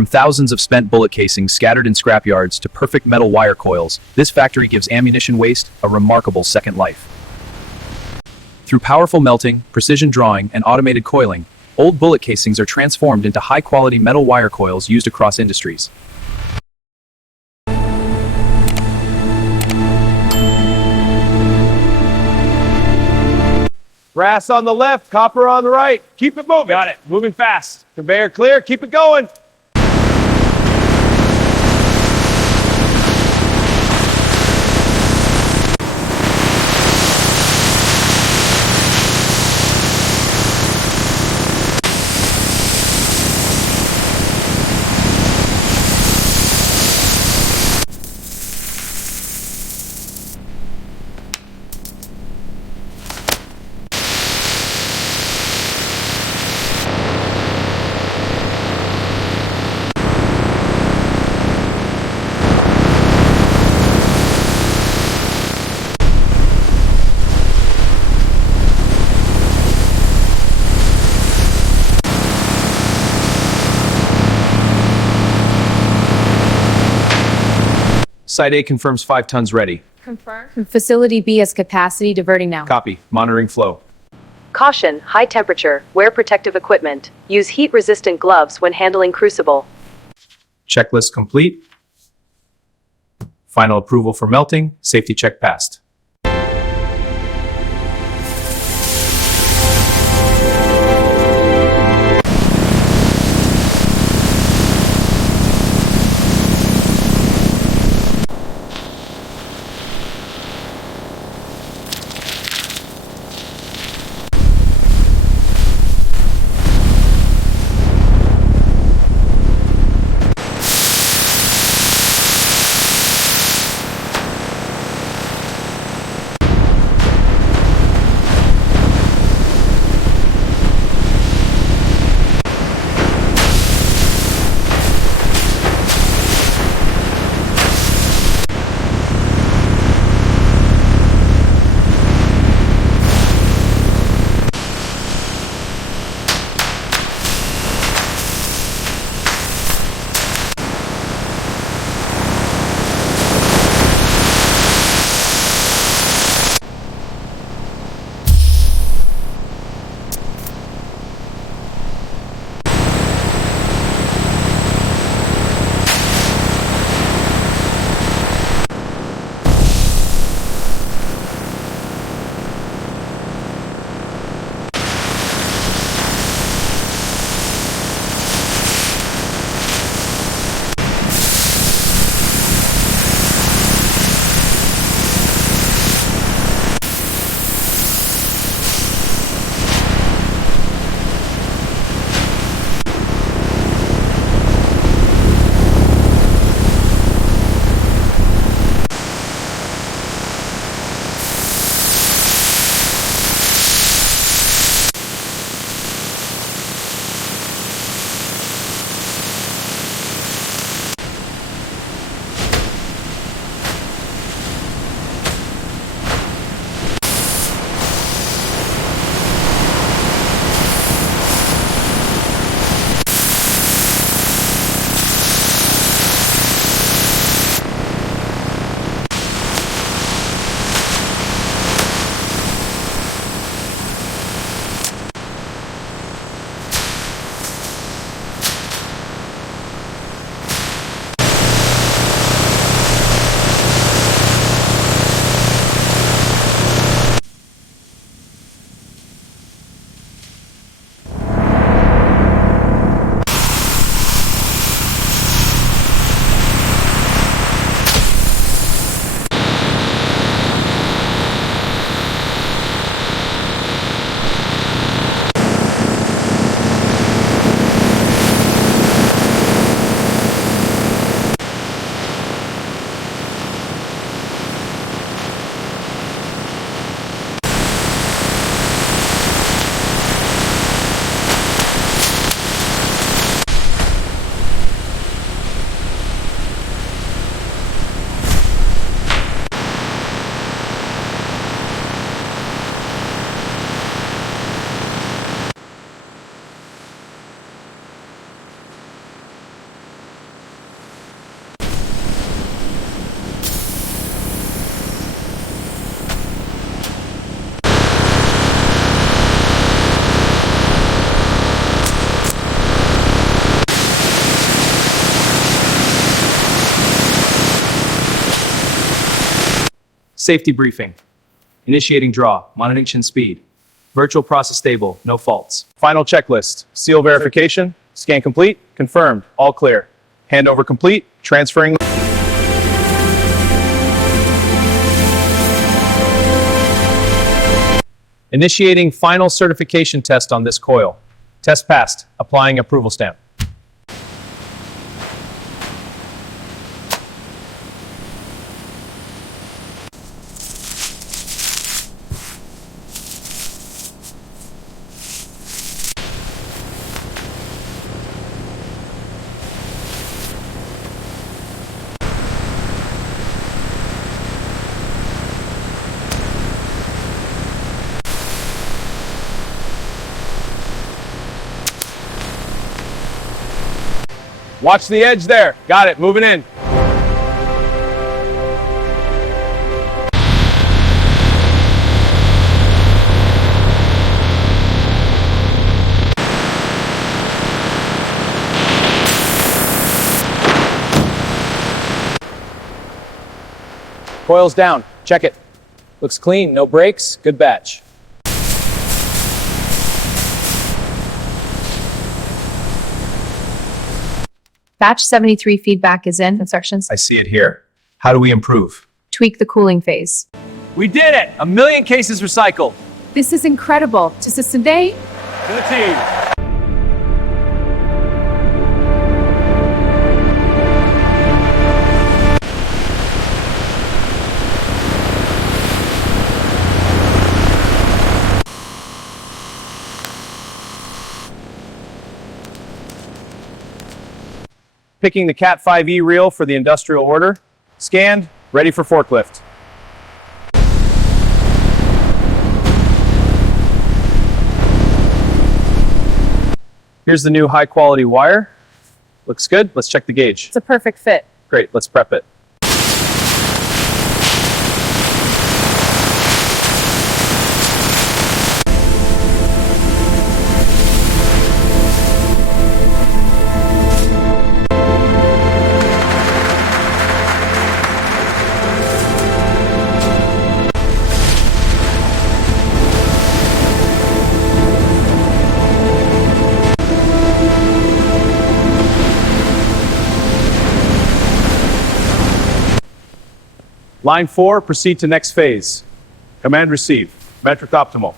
From thousands of spent bullet casings scattered in scrapyards to perfect metal wire coils, this factory gives ammunition waste a remarkable second life. Through powerful melting, precision drawing, and automated coiling, old bullet casings are transformed into high-quality metal wire coils used across industries. Brass on the left, copper on the right. Keep it moving. Got it. Moving fast. Conveyor clear. Keep it going. Site A confirms 5 tons ready. Confirm. Facility B has capacity diverting now. Copy. Monitoring flow. Caution, high temperature, wear protective equipment. Use heat-resistant gloves when handling crucible. Checklist complete. Final approval for melting. Safety check passed. Safety briefing. Initiating draw, monitoring speed. Virtual process stable, no faults. Final checklist. Seal verification. Scan complete. Confirmed. All clear. Handover complete. Transferring. Initiating final certification test on this coil. Test passed. Applying approval stamp. Watch the edge there. Got it. Moving in. Coils down. Check it. Looks clean. No breaks. Good batch. Batch 73 feedback is in. Instructions. I see it here. How do we improve? Tweak the cooling phase. We did it. 1 million cases recycled. This is incredible. Just a today. To the team. Picking the Cat 5E reel for the industrial order. Scanned, ready for forklift. Here's the new high quality wire. Looks good. Let's check the gauge. It's a perfect fit. Great, let's prep it. Line 4, proceed to next phase. Command received. Metric optimal.